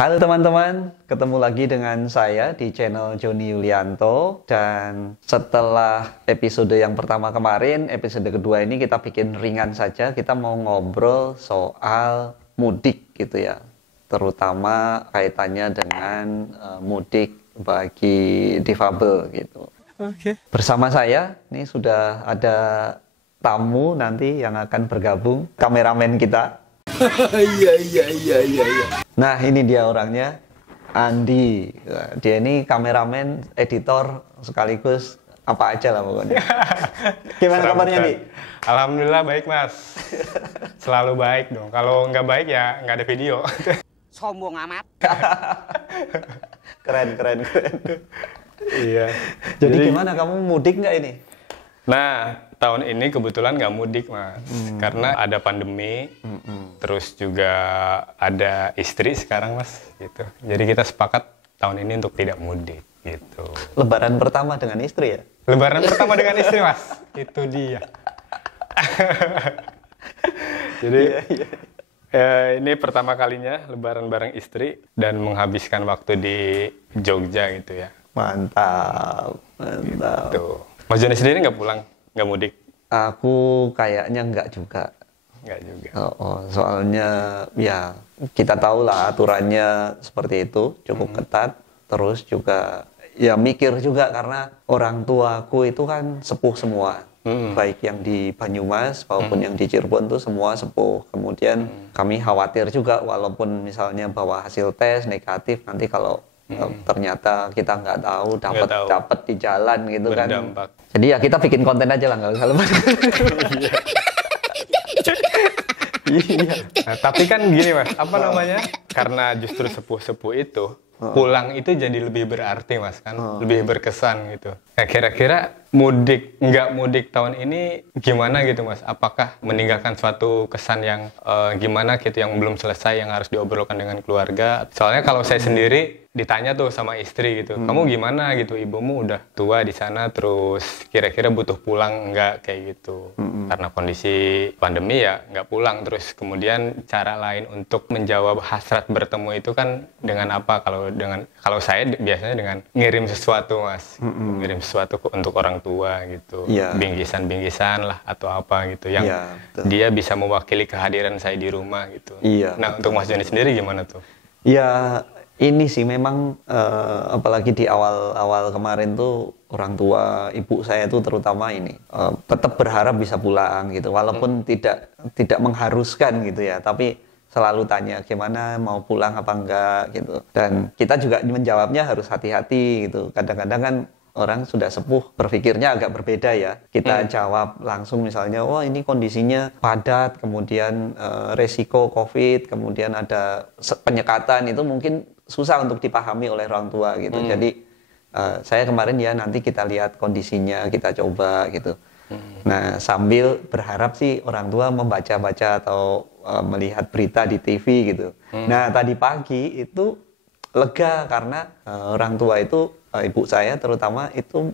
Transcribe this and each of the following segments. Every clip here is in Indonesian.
Halo teman-teman, ketemu lagi dengan saya di channel Joni Yulianto. Dan setelah episode yang pertama kemarin, episode kedua ini kita bikin ringan saja. Kita mau ngobrol soal mudik gitu ya, terutama kaitannya dengan mudik bagi difabel gitu. Oke. Bersama saya, ini sudah ada tamu nanti yang akan bergabung, kameramen kita. Iya. Nah, ini dia orangnya, Andi. Dia ini kameramen, editor, sekaligus apa aja lah pokoknya. Gimana kabarnya, Andi? Alhamdulillah baik, Mas. Selalu baik dong. Kalau nggak baik ya nggak ada video. Sombong amat. Keren. Iya. Jadi gimana, kamu mudik nggak ini? Nah, tahun ini kebetulan nggak mudik, Mas. Karena ada pandemi. Terus juga ada istri sekarang, Mas. Gitu. Jadi kita sepakat tahun ini untuk tidak mudik. Gitu. Lebaran pertama dengan istri ya? Lebaran pertama dengan istri, Mas. Itu dia. Jadi ini pertama kalinya Lebaran bareng istri dan menghabiskan waktu di Jogja gitu ya. Mantap. Tuh. Mas Joni sendiri nggak pulang, nggak mudik? Aku kayaknya nggak juga. Nggak juga. Soalnya ya kita tahu lah aturannya seperti itu, cukup ketat. Terus juga ya mikir juga karena orang tuaku itu kan sepuh semua. Baik yang di Banyumas maupun yang di Cirebon tuh semua sepuh. Kemudian kami khawatir juga walaupun misalnya bawa hasil tes negatif, nanti kalau ternyata kita nggak tahu dapat di jalan gitu berdampak. Kan. Jadi ya kita bikin konten aja lah, nggak usah lebar. Iya. Nah, tapi kan gini, Mas, apa namanya? Karena justru sepuh-sepuh itu pulang itu jadi lebih berarti, Mas, kan? Lebih berkesan gitu. Nah, kira-kira nggak mudik tahun ini gimana gitu, Mas? Apakah meninggalkan suatu kesan yang gimana gitu, yang belum selesai, yang harus diobrolkan dengan keluarga? Soalnya kalau saya sendiri ditanya tuh sama istri gitu, kamu gimana gitu, ibumu udah tua di sana, terus kira-kira butuh pulang nggak kayak gitu? Karena kondisi pandemi ya nggak pulang. Terus kemudian cara lain untuk menjawab hasrat bertemu itu kan dengan apa? Kalau saya biasanya dengan ngirim sesuatu, Mas, ngirim sesuatu untuk orang tua gitu, bingkisan lah atau apa gitu yang dia bisa mewakili kehadiran saya di rumah gitu. Nah, untuk Mas Joni sendiri gimana tuh? Ya ini sih memang apalagi di awal kemarin tuh orang tua ibu saya tuh terutama ini tetap berharap bisa pulang gitu, walaupun tidak mengharuskan gitu ya, tapi selalu tanya gimana, mau pulang apa enggak gitu. Dan kita juga menjawabnya harus hati-hati gitu. Kadang-kadang kan orang sudah sepuh berpikirnya agak berbeda ya. Kita jawab langsung misalnya, wah ini kondisinya padat, kemudian resiko COVID, kemudian ada penyekatan, itu mungkin susah untuk dipahami oleh orang tua gitu. Jadi saya kemarin ya nanti kita lihat kondisinya, kita coba gitu. Nah, sambil berharap sih orang tua membaca-baca atau melihat berita di TV gitu. Nah, tadi pagi itu lega karena orang tua itu, ibu saya terutama itu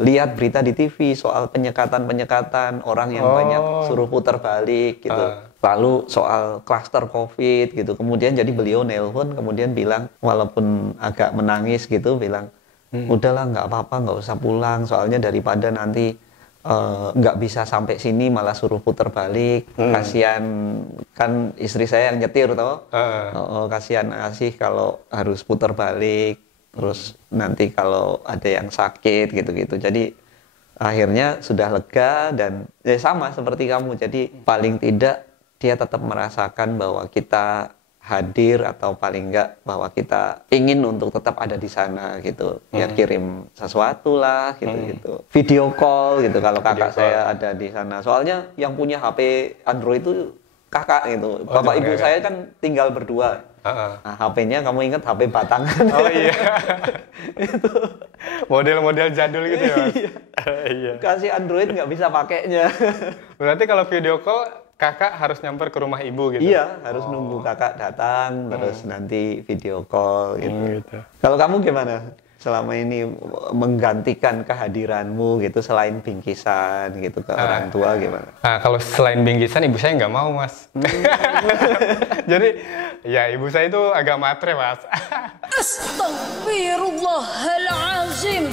lihat berita di TV soal penyekatan orang yang banyak suruh putar balik gitu. Lalu soal klaster COVID gitu. Kemudian jadi beliau nelpon kemudian bilang, walaupun agak menangis gitu, bilang udahlah nggak apa-apa, nggak usah pulang, soalnya daripada nanti nggak bisa sampai sini malah suruh putar balik. Kasihan kan istri saya yang nyetir toh. Kasihan asih kalau harus putar balik. Terus nanti kalau ada yang sakit gitu-gitu. Jadi akhirnya sudah lega dan ya sama seperti kamu. Jadi paling tidak dia tetap merasakan bahwa kita hadir, atau paling enggak bahwa kita ingin untuk tetap ada di sana gitu. Ya kirim sesuatu lah gitu. Video call gitu kalau kakak saya ada di sana. Soalnya yang punya HP Android itu kakak gitu. Bapak ibu saya kan tinggal berdua. Nah, HP-nya kamu ingat HP batangan. Oh iya. Itu model-model jadul gitu ya, Mas? Iya. Kasih Android nggak bisa pakainya. Berarti kalau video call kakak harus nyamper ke rumah ibu gitu? Iya, harus nunggu kakak datang terus nanti video call gitu. Kalau kamu gimana? selama ini menggantikan kehadiranmu gitu selain bingkisan gitu ke orang tua gimana? Nah, kalau selain bingkisan ibu saya nggak mau, Mas. Jadi ya ibu saya itu agak matre, Mas. Astaghfirullahalazim.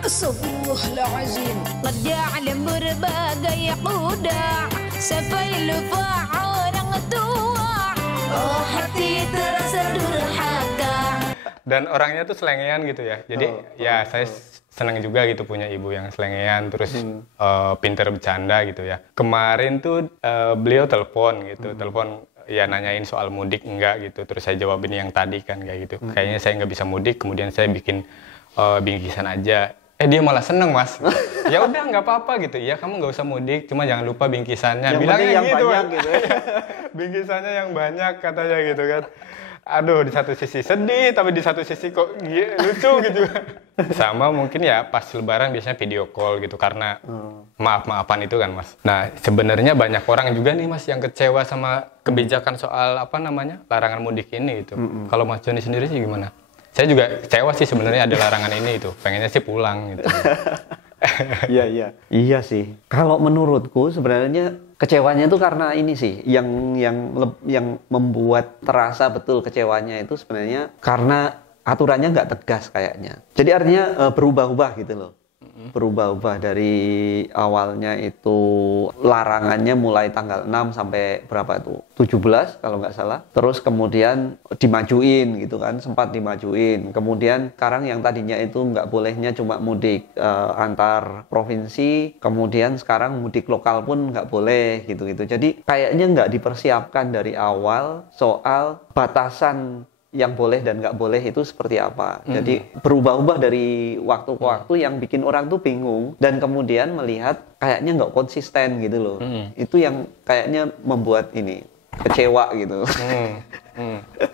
Astaghfirullahalazim. Qad ya'lam berbagai quda Safai lupa orang tua. Oh hati terasa durhaka. Dan orangnya tuh selengean gitu ya. Jadi ya saya senang juga gitu punya ibu yang selengean terus pinter bercanda gitu ya. Kemarin tuh beliau telepon gitu, telepon ya nanyain soal mudik enggak gitu. Terus saya jawabin yang tadi kan kayak gitu. Kayaknya saya nggak bisa mudik, kemudian saya bikin bingkisan aja. Dia malah seneng, Mas. Ya udah nggak apa-apa gitu. Ya kamu nggak usah mudik, cuma jangan lupa bingkisannya. Yang bilangnya yang gitu, banyak gitu. Bingkisannya yang banyak katanya gitu kan. Aduh, di satu sisi sedih, tapi di satu sisi kok lucu gitu. Sama mungkin ya pas lebaran biasanya video call gitu karena maaf-maafan itu kan, Mas. Nah, sebenarnya banyak orang juga nih, Mas, yang kecewa sama kebijakan soal larangan mudik ini gitu. Kalau Mas Joni sendiri sih gimana? Saya juga kecewa sih sebenarnya ada larangan ini itu. Pengennya sih pulang gitu. Iya sih. Kalau menurutku sebenarnya kecewanya itu karena ini sih yang membuat terasa betul kecewanya itu sebenarnya karena aturannya nggak tegas kayaknya. Jadi artinya berubah-ubah gitu loh. Berubah-ubah dari awalnya itu larangannya mulai tanggal 6 sampai berapa itu 17 kalau nggak salah, terus kemudian dimajuin gitu kan, sempat dimajuin, kemudian sekarang yang tadinya itu nggak bolehnya cuma mudik antar provinsi, kemudian sekarang mudik lokal pun nggak boleh gitu-gitu. Jadi kayaknya nggak dipersiapkan dari awal soal batasan yang boleh dan nggak boleh itu seperti apa. Jadi berubah-ubah dari waktu ke waktu yang bikin orang tuh bingung dan kemudian melihat kayaknya nggak konsisten gitu loh. Itu yang kayaknya membuat ini kecewa gitu.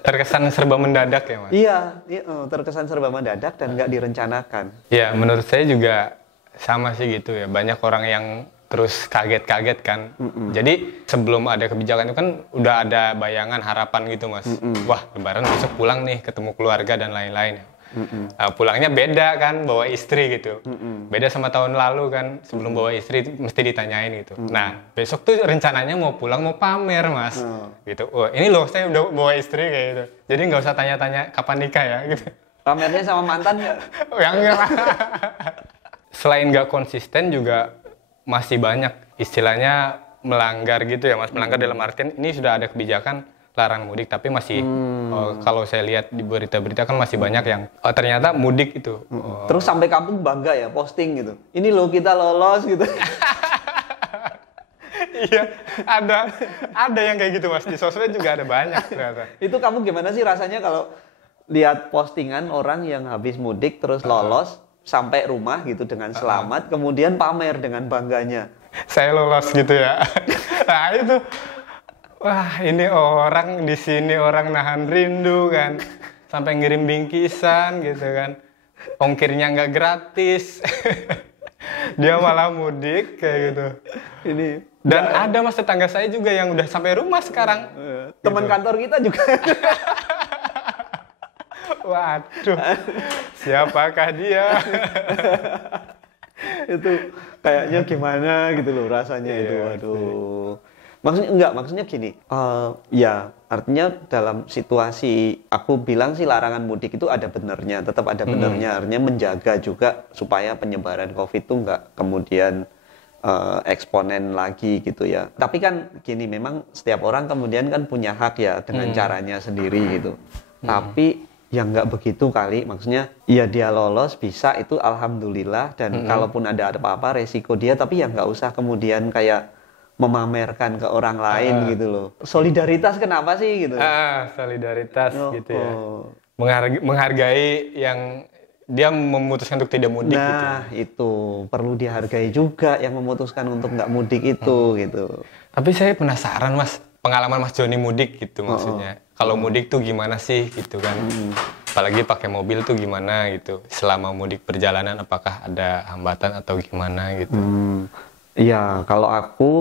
Terkesan serba mendadak ya, Mas? Iya, terkesan serba mendadak dan nggak direncanakan. Ya, menurut saya juga sama sih gitu ya. Banyak orang yang terus kaget-kaget kan. Jadi sebelum ada kebijakan itu kan udah ada bayangan harapan gitu, Mas. Wah, lebaran besok pulang nih ketemu keluarga dan lain-lain. Pulangnya beda kan, bawa istri gitu. Beda sama tahun lalu kan, sebelum bawa istri mesti ditanyain gitu. Nah, besok tuh rencananya mau pulang mau pamer, Mas. Gitu. Oh, ini loh saya udah bawa istri kayak gitu. Jadi nggak usah tanya-tanya kapan nikah ya gitu. Pamernya sama mantan nggak? Yang enggak. Selain nggak konsisten juga masih banyak istilahnya melanggar gitu ya, Mas. Melanggar dalam artian ini sudah ada kebijakan larang mudik tapi masih kalau saya lihat di berita-berita kan masih banyak yang ternyata mudik itu. Terus sampai kampung bangga ya posting gitu. Ini loh kita lolos gitu. Iya, ada yang kayak gitu, Mas. Di sosmed juga ada banyak ternyata. Itu kamu gimana sih rasanya kalau lihat postingan orang yang habis mudik terus lolos sampai rumah gitu dengan selamat, kemudian pamer dengan bangganya. Saya lolos gitu ya. Nah itu, wah ini orang di sini orang nahan rindu kan, sampai ngirim bingkisan gitu kan, ongkirnya nggak gratis, dia malah mudik kayak gitu. Ini dan ada Mas tetangga saya juga yang udah sampai rumah sekarang. Teman kantor kita juga. Waduh, siapakah dia? Itu kayaknya gimana gitu loh rasanya itu. Waduh. Maksudnya gini. Ya, artinya dalam situasi aku bilang sih larangan mudik itu ada benernya, tetap ada benernya. Artinya menjaga juga supaya penyebaran COVID itu nggak kemudian eksponen lagi gitu ya. Tapi kan gini, memang setiap orang kemudian kan punya hak ya dengan caranya sendiri gitu. Tapi ya nggak begitu kali, maksudnya ya dia lolos bisa itu alhamdulillah dan kalaupun ada apa-apa resiko dia, tapi ya nggak usah kemudian kayak memamerkan ke orang lain gitu loh. Solidaritas kenapa sih gitu? Solidaritas gitu ya. Menghargai yang dia memutuskan untuk tidak mudik gitu. Nah itu perlu dihargai juga yang memutuskan untuk nggak mudik itu gitu. Tapi saya penasaran, Mas, pengalaman Mas Joni mudik gitu maksudnya. Kalau mudik tuh gimana sih gitu kan? Apalagi pakai mobil tuh gimana gitu? Selama mudik perjalanan apakah ada hambatan atau gimana gitu? Iya, kalau aku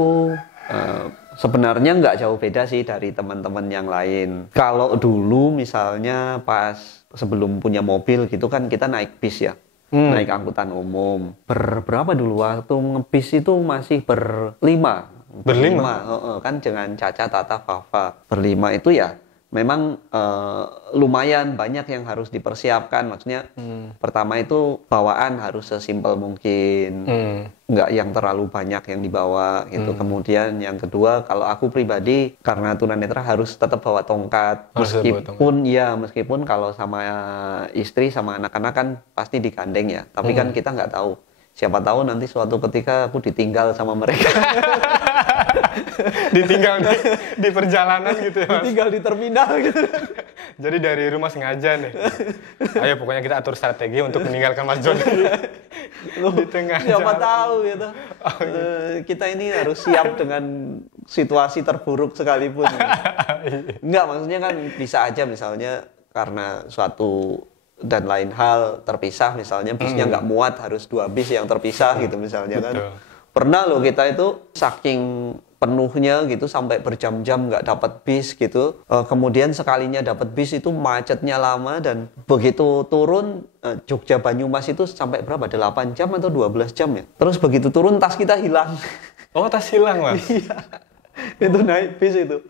Sebenarnya nggak jauh beda sih dari teman-teman yang lain. Kalau dulu misalnya pas sebelum punya mobil gitu kan kita naik bis ya, naik angkutan umum. Berapa dulu waktu ngebis itu masih berlima. Kan dengan Caca, Tata, Fafa. Berlima itu ya memang lumayan banyak yang harus dipersiapkan. Maksudnya pertama itu bawaan harus sesimpel mungkin, nggak yang terlalu banyak yang dibawa gitu. Kemudian yang kedua, kalau aku pribadi karena tunanetra harus tetap bawa tongkat. Meskipun kalau sama istri sama anak-anak kan pasti digandeng ya. Tapi kan kita nggak tahu. Siapa tahu nanti suatu ketika aku ditinggal sama mereka. Ditinggal di perjalanan gitu ya, Mas? Ditinggal di terminal gitu. Jadi dari rumah sengaja nih. Ayo pokoknya kita atur strategi untuk meninggalkan Mas John di tengah Siapa jalan. tahu gitu. Kita ini harus siap dengan situasi terburuk sekalipun. Enggak, maksudnya kan bisa aja misalnya karena suatu dan lain hal terpisah, misalnya bisnya nggak muat, harus 2 bis yang terpisah gitu misalnya kan. Pernah loh kita itu saking penuhnya gitu sampai berjam-jam nggak dapat bis gitu. Kemudian sekalinya dapat bis itu macetnya lama dan begitu turun Jogja Banyumas itu sampai berapa? 8 jam atau 12 jam ya. Terus begitu turun tas kita hilang. Oh, tas hilang, Mas? Iya. Itu naik bis itu.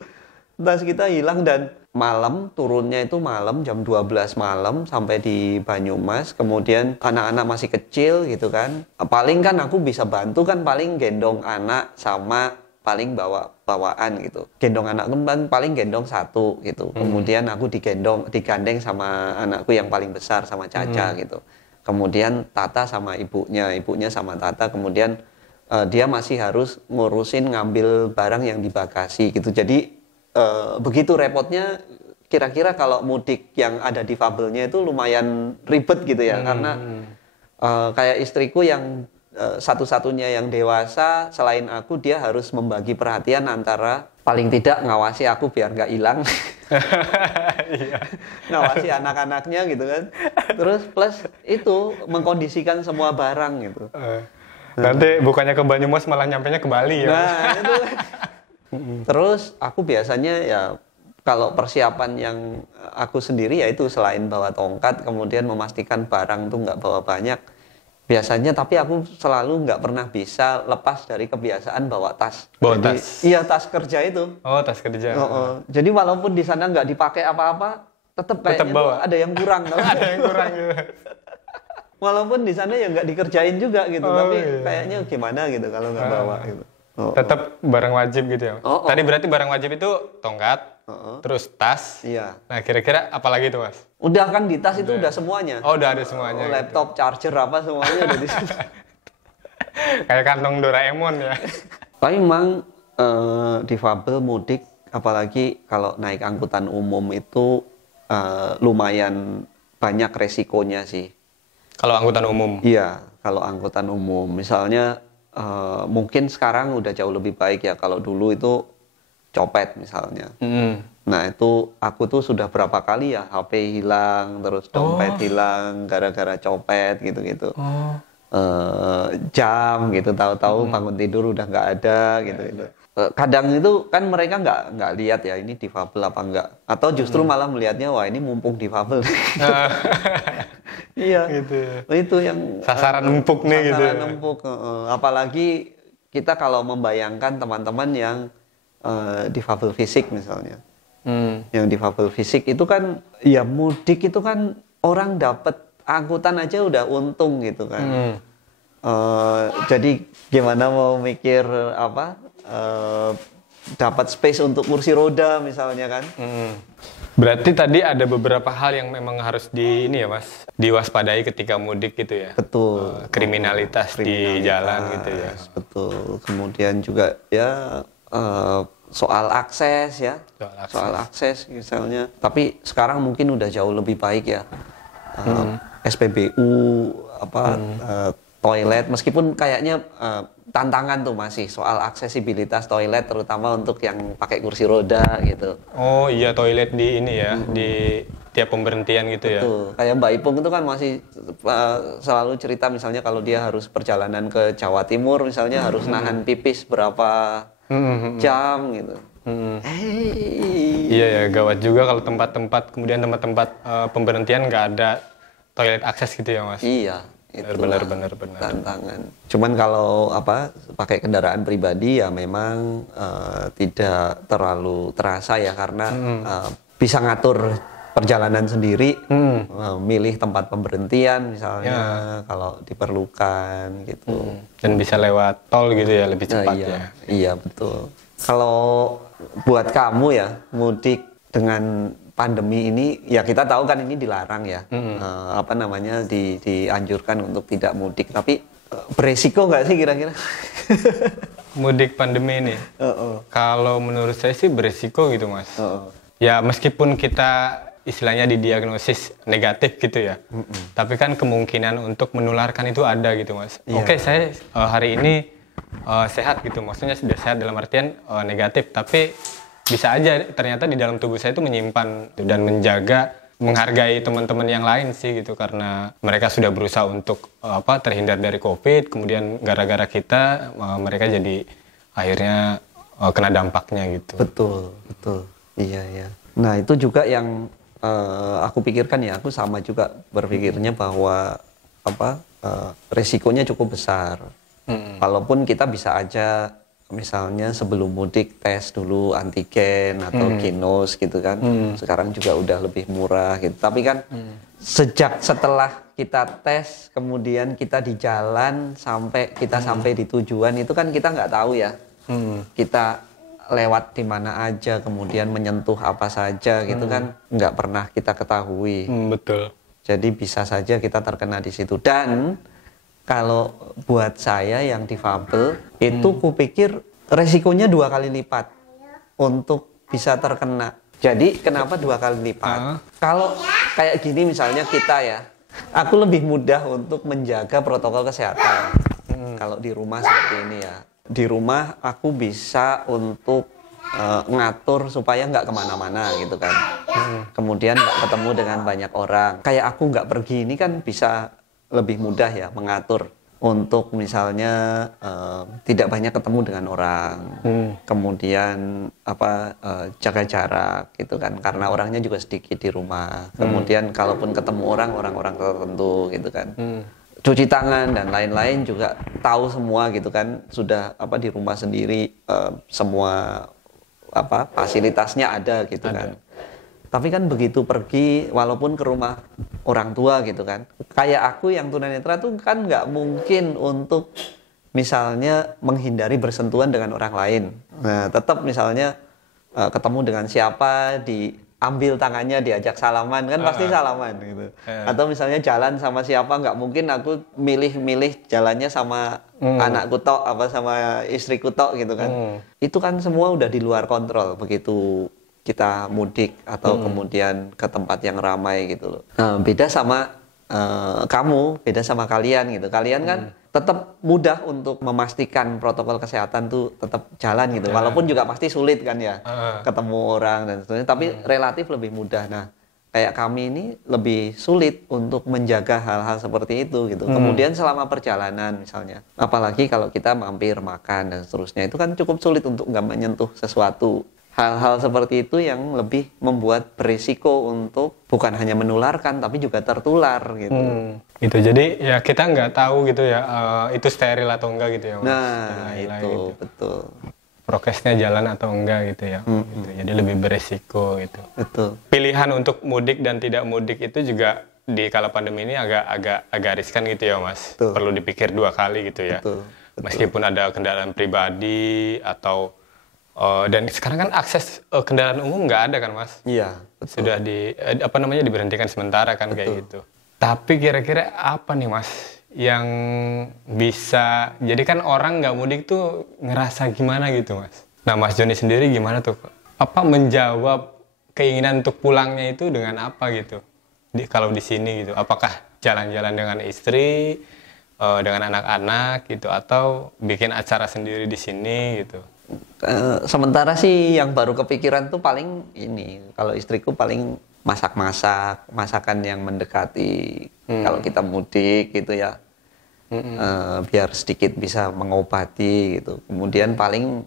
Tas kita hilang dan malam, turunnya itu malam jam 12 malam sampai di Banyumas. Kemudian anak-anak masih kecil gitu kan. Paling kan aku bisa bantu kan paling gendong anak sama paling bawa bawaan gitu. Gendong anak kan paling gendong 1 gitu. Kemudian aku digandeng sama anakku yang paling besar sama Caca gitu. Kemudian Tata sama ibunya sama Tata. Kemudian dia masih harus ngurusin ngambil barang yang di bagasi gitu. Jadi begitu repotnya, kira-kira kalau mudik yang ada difabelnya itu lumayan ribet gitu ya, karena kayak istriku yang satu-satunya yang dewasa selain aku, dia harus membagi perhatian antara paling tidak ngawasi aku biar nggak hilang, ngawasi anak-anaknya gitu kan, terus plus itu mengkondisikan semua barang gitu. Nanti bukannya ke Banyumas malah nyampenya ke Bali ya? Nah itu. Terus aku biasanya ya kalau persiapan yang aku sendiri ya itu selain bawa tongkat, kemudian memastikan barang tuh nggak bawa banyak biasanya, tapi aku selalu nggak pernah bisa lepas dari kebiasaan bawa tas. Tas? Iya, tas kerja itu. Oh, tas kerja. Jadi walaupun di sana nggak dipakai apa-apa, tetap kayaknya bawa. Ada yang kurang. Ada yang kurang gitu. Walaupun di sana ya nggak dikerjain juga gitu, tapi kayaknya gimana gitu kalau nggak bawa gitu. Tetap barang wajib gitu ya. Tadi berarti barang wajib itu tongkat, terus tas. Iya. Nah, kira-kira apa lagi tuh, Mas? Udah kan di tas itu udah semuanya. Oh, udah ada semuanya. Laptop, charger apa semuanya udah di situ. Kayak kantong Doraemon ya. Tapi memang difabel mudik, apalagi kalau naik angkutan umum itu lumayan banyak resikonya sih. Kalau angkutan umum? Iya, kalau angkutan umum. Misalnya mungkin sekarang udah jauh lebih baik ya. Kalau dulu itu copet misalnya. Nah itu aku tuh sudah berapa kali ya HP hilang, terus dompet hilang gara-gara copet gitu-gitu. Jam gitu, tahu-tahu bangun tidur udah nggak ada gitu. Kadang itu kan mereka nggak lihat ya ini difabel apa enggak, atau justru malah melihatnya wah ini mumpung difabel. Iya, gitu. Itu yang sasaran empuk nih gitu. Sasaran empuk. Apalagi kita kalau membayangkan teman-teman yang difabel fisik misalnya, yang difabel fisik itu kan, ya mudik itu kan orang dapat angkutan aja udah untung gitu kan. Jadi gimana mau mikir apa? Dapat space untuk kursi roda misalnya kan. Berarti tadi ada beberapa hal yang memang harus ya Mas, diwaspadai ketika mudik gitu ya. Betul. Kriminalitas di jalan gitu ya. Betul. Kemudian juga ya soal akses ya. Soal akses misalnya. Tapi sekarang mungkin udah jauh lebih baik ya. SPBU toilet, meskipun kayaknya tantangan tuh masih soal aksesibilitas toilet, terutama untuk yang pakai kursi roda gitu. Oh iya, toilet di ini ya, di tiap pemberhentian gitu. Betul. Ya. Kayak Mbak Ipung itu kan masih selalu cerita misalnya kalau dia harus perjalanan ke Jawa Timur misalnya harus nahan pipis berapa jam gitu. Iya ya, gawat juga kalau tempat-tempat kemudian tempat-tempat pemberhentian nggak ada toilet akses gitu ya Mas. Iya, itu benar. tantangan. Cuman kalau pakai kendaraan pribadi ya memang tidak terlalu terasa ya karena bisa ngatur perjalanan sendiri, milih tempat pemberhentian misalnya kalau diperlukan gitu. Dan bisa lewat tol gitu ya lebih cepat ya. Iya betul. Kalau buat kamu ya mudik dengan pandemi ini ya kita tahu kan ini dilarang ya, dianjurkan untuk tidak mudik. Tapi beresiko nggak sih kira-kira? Mudik pandemi ini? Kalau menurut saya sih beresiko gitu Mas. Ya meskipun kita istilahnya didiagnosis negatif gitu ya, tapi kan kemungkinan untuk menularkan itu ada gitu Mas. Oke, saya hari ini sehat gitu, maksudnya sudah sehat dalam artian negatif, tapi bisa aja ternyata di dalam tubuh saya itu menyimpan dan menjaga, menghargai teman-teman yang lain sih gitu, karena mereka sudah berusaha untuk terhindar dari COVID, kemudian gara-gara kita mereka jadi akhirnya kena dampaknya gitu. Betul, iya. Nah itu juga yang aku pikirkan ya, aku sama juga berpikirnya bahwa resikonya cukup besar. Walaupun kita bisa aja misalnya sebelum mudik tes dulu antigen atau ginos gitu kan. Sekarang juga udah lebih murah gitu. Tapi kan setelah kita tes kemudian kita di jalan sampai kita sampai di tujuan itu kan kita nggak tahu ya. Kita lewat di mana aja, kemudian menyentuh apa saja gitu kan nggak pernah kita ketahui. Betul. Jadi bisa saja kita terkena di situ. Dan kalau buat saya yang difabel itu kupikir resikonya 2 kali lipat untuk bisa terkena. Jadi kenapa 2 kali lipat? Kalau kayak gini misalnya kita ya, aku lebih mudah untuk menjaga protokol kesehatan. Kalau di rumah seperti ini ya. Di rumah aku bisa untuk ngatur supaya nggak kemana-mana gitu kan. Kemudian nggak ketemu dengan banyak orang. Kayak aku nggak pergi ini kan bisa lebih mudah ya mengatur untuk misalnya tidak banyak ketemu dengan orang. Kemudian jaga jarak gitu kan, karena orangnya juga sedikit di rumah. Kemudian kalaupun ketemu orang-orang tertentu gitu kan. Cuci tangan dan lain-lain juga tahu semua gitu kan, sudah di rumah sendiri semua fasilitasnya ada gitu kan. Tapi kan begitu pergi walaupun ke rumah orang tua gitu kan, kayak aku yang tunanetra tuh kan nggak mungkin untuk misalnya menghindari bersentuhan dengan orang lain. Nah tetap misalnya ketemu dengan siapa diambil tangannya, diajak salaman kan pasti salaman gitu. Atau misalnya jalan sama siapa, nggak mungkin aku milih-milih jalannya sama anakku tok sama istriku tok gitu kan. Itu kan semua udah di luar kontrol begitu kita mudik atau kemudian ke tempat yang ramai gitu loh. Nah, beda sama kamu, beda sama kalian gitu. Kalian kan tetap mudah untuk memastikan protokol kesehatan tuh tetap jalan gitu. Walaupun juga pasti sulit kan ya ketemu orang dan sebagainya, tapi relatif lebih mudah. Nah, kayak kami ini lebih sulit untuk menjaga hal-hal seperti itu gitu. Kemudian selama perjalanan misalnya, apalagi kalau kita mampir makan dan seterusnya, itu kan cukup sulit untuk nggak menyentuh sesuatu. Hal-hal seperti itu yang lebih membuat berisiko untuk bukan hanya menularkan tapi juga tertular gitu. Gitu. Jadi ya kita nggak tahu gitu ya itu steril atau enggak gitu ya Mas. Nah itu gitu. Betul. Prokesnya jalan atau enggak gitu ya. Gitu. Jadi lebih berisiko gitu. Betul. Pilihan untuk mudik dan tidak mudik itu juga di kala pandemi ini agak riskan gitu ya Mas. Betul. Perlu dipikir 2 kali gitu ya. Betul. Meskipun ada kendaraan pribadi atau dan sekarang kan akses kendaraan umum nggak ada kan Mas? Iya, betul. Sudah diberhentikan sementara kan, betul. Kayak gitu. Tapi kira-kira apa nih Mas yang bisa, jadi kan orang nggak mudik tuh ngerasa gimana gitu Mas? Nah Mas Joni sendiri gimana tuh? Apa menjawab keinginan untuk pulangnya itu dengan apa gitu? Kalau di sini gitu, apakah jalan-jalan dengan istri, dengan anak-anak gitu, atau bikin acara sendiri di sini gitu? Sementara sih yang baru kepikiran tuh paling ini, kalau istriku paling masak-masak, masakan yang mendekati kalau kita mudik gitu ya, biar sedikit bisa mengobati gitu. Kemudian paling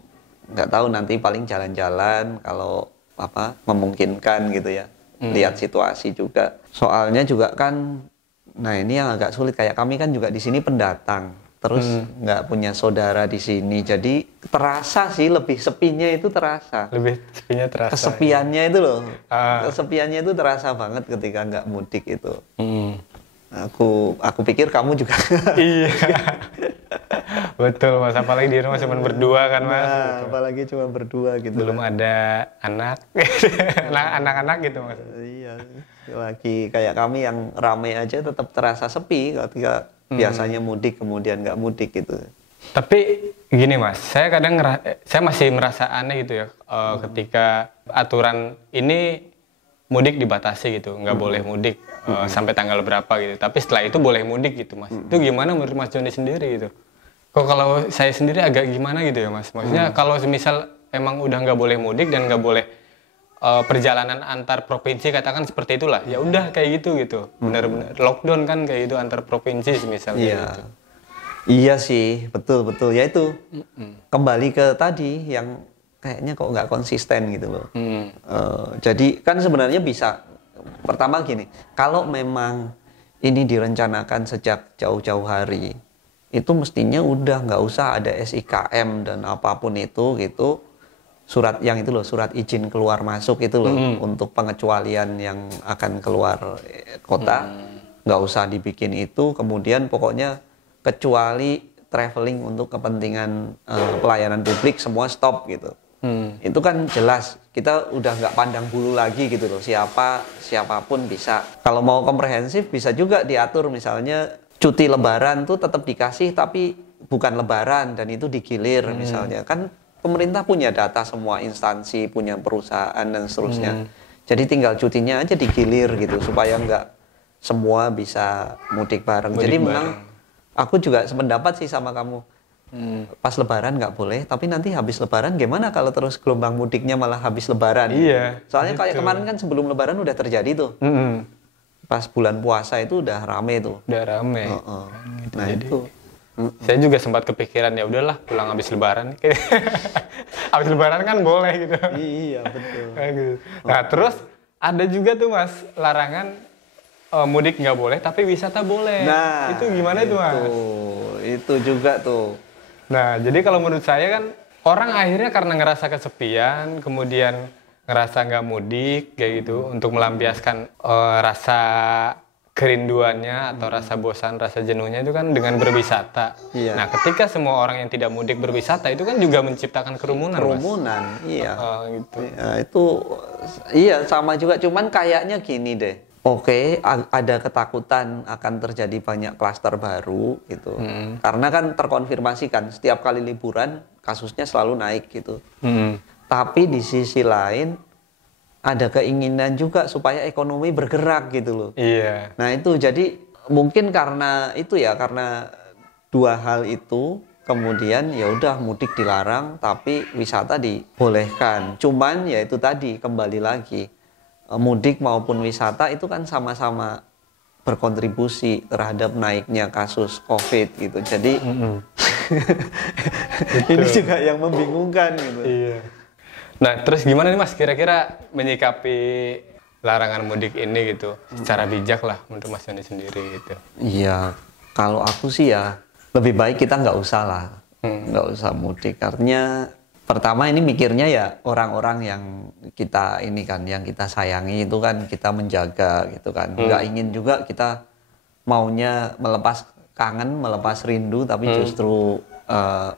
nggak tahu nanti paling jalan-jalan kalau apa memungkinkan gitu ya. Lihat situasi juga. Soalnya juga kan, nah ini yang agak sulit, kayak kami kan juga di sini pendatang, terus nggak punya saudara di sini, jadi terasa sih lebih sepinya itu terasa. Lebih sepinya terasa. Kesepiannya itu loh, kesepiannya itu terasa banget ketika nggak mudik itu. Aku pikir kamu juga. Iya. Betul Mas, apalagi di rumah cuma berdua kan Mas. Nah, gitu. apalagi cuma berdua gitu. Belum ada anak, anak-anak gitu Mas. Iya, lagi kayak kami yang ramai aja tetap terasa sepi ketika biasanya mudik kemudian nggak mudik gitu. Tapi gini Mas, saya kadang saya masih merasa aneh gitu ya ketika aturan ini mudik dibatasi gitu, nggak boleh mudik sampai tanggal berapa gitu. Tapi setelah itu boleh mudik gitu Mas. Itu gimana menurut Mas Joni sendiri gitu? Kok kalau saya sendiri agak gimana gitu ya Mas? Maksudnya kalau misal emang udah nggak boleh mudik dan nggak boleh perjalanan antar provinsi, katakan seperti itulah, ya udah kayak gitu. Benar-benar lockdown kan kayak gitu antar provinsi misalnya. Iya. Gitu. Iya sih, betul. Ya itu kembali ke tadi yang kayaknya kok nggak konsisten gitu loh. Jadi kan sebenarnya bisa. Pertama gini, kalau memang ini direncanakan sejak jauh-jauh hari, itu mestinya udah nggak usah ada SIKM dan apapun itu gitu. Surat yang itu loh, surat izin keluar masuk itu loh, untuk pengecualian yang akan keluar kota, nggak usah dibikin itu. Kemudian pokoknya kecuali traveling untuk kepentingan pelayanan publik semua stop gitu. Itu kan jelas kita udah nggak pandang bulu lagi gitu loh, siapapun bisa. Kalau mau komprehensif bisa juga diatur, misalnya cuti lebaran tuh tetap dikasih tapi bukan lebaran dan itu digilir misalnya. Kan pemerintah punya data semua instansi, punya perusahaan dan seterusnya. Jadi tinggal cutinya aja digilir gitu supaya nggak semua bisa mudik bareng. Jadi memang aku juga sependapat sih sama kamu. Pas lebaran nggak boleh, tapi nanti habis lebaran gimana kalau terus gelombang mudiknya malah habis lebaran? Iya. Soalnya kayak kemarin kan sebelum lebaran udah terjadi tuh. Pas bulan puasa itu udah rame tuh. Udah rame. Gitu. Nah jadi, itu. Saya juga sempat kepikiran ya udahlah pulang habis lebaran. Habis lebaran kan boleh gitu. Iya betul. Nah terus ada juga tuh Mas larangan mudik nggak boleh tapi wisata boleh. Nah itu gimana tuh Mas? Itu juga tuh. Nah jadi kalau menurut saya kan orang akhirnya karena ngerasa kesepian kemudian ngerasa nggak mudik kayak gitu untuk melampiaskan rasa kerinduannya atau rasa bosan, rasa jenuhnya itu kan dengan berwisata. Iya. Nah, ketika semua orang yang tidak mudik berwisata itu kan juga menciptakan kerumunan, Mas. Iya. Gitu. Ya, itu iya sama juga, cuman kayaknya gini deh. Oke, ada ketakutan akan terjadi banyak klaster baru gitu. Karena kan terkonfirmasi kan setiap kali liburan kasusnya selalu naik gitu. Tapi di sisi lain ada keinginan juga supaya ekonomi bergerak gitu loh. Iya. Nah itu jadi mungkin karena itu ya, karena dua hal itu kemudian ya udah mudik dilarang tapi wisata dibolehkan. Cuman ya itu tadi kembali lagi mudik maupun wisata itu kan sama-sama berkontribusi terhadap naiknya kasus COVID gitu. Jadi ini juga yang membingungkan gitu. Iya. Nah, terus gimana nih Mas kira-kira menyikapi larangan mudik ini gitu secara bijak lah untuk Mas Joni sendiri gitu? Iya, kalau aku sih ya lebih baik kita nggak usah lah, nggak usah mudik. Artinya pertama ini mikirnya ya orang-orang yang kita ini kan, yang kita sayangi itu kan kita menjaga gitu kan. Nggak ingin juga kita maunya melepas kangen, melepas rindu, tapi justru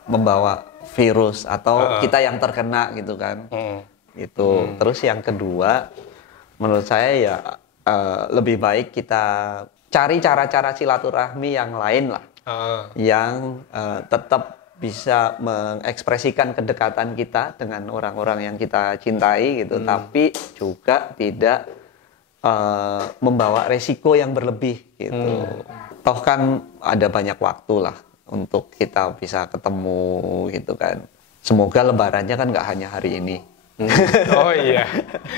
membawa virus atau kita yang terkena gitu kan. Gitu. Terus yang kedua, menurut saya ya lebih baik kita cari cara-cara silaturahmi yang lain lah, yang tetap bisa mengekspresikan kedekatan kita dengan orang-orang yang kita cintai gitu, tapi juga tidak membawa resiko yang berlebih gitu. Toh kan ada banyak waktu lah untuk kita bisa ketemu gitu kan. Semoga lebarannya kan nggak hanya hari ini. Oh iya.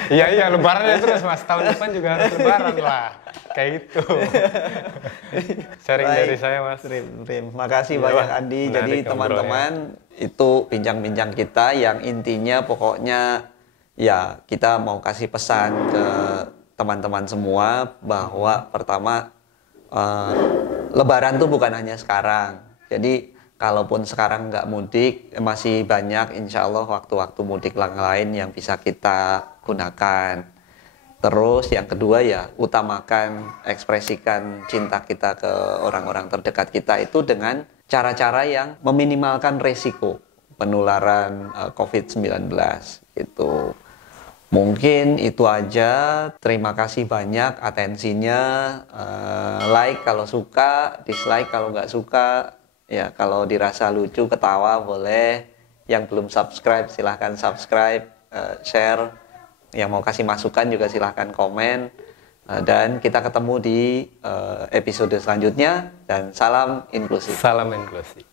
Iya lebaran ya terus Mas. Tahun depan juga harus lebaran lah. Kayak gitu. Sharing Baik. dari saya Mas. Makasih Iya, banyak Bang. Andi. Menarik Jadi ngobrolnya. teman-teman itu bincang-bincang kita yang intinya pokoknya ya kita mau kasih pesan ke teman-teman semua bahwa pertama Lebaran tuh bukan hanya sekarang. Jadi kalaupun sekarang nggak mudik, masih banyak insya Allah waktu-waktu mudik lain yang bisa kita gunakan. Terus yang kedua ya utamakan, ekspresikan cinta kita ke orang-orang terdekat kita itu dengan cara-cara yang meminimalkan resiko penularan COVID-19 itu. Mungkin itu aja. Terima kasih banyak atensinya. Like kalau suka, dislike kalau nggak suka. Ya kalau dirasa lucu, ketawa boleh. Yang belum subscribe silahkan subscribe, share. Yang mau kasih masukan juga silahkan komen. Dan kita ketemu di episode selanjutnya. Dan salam inklusif. Salam inklusi.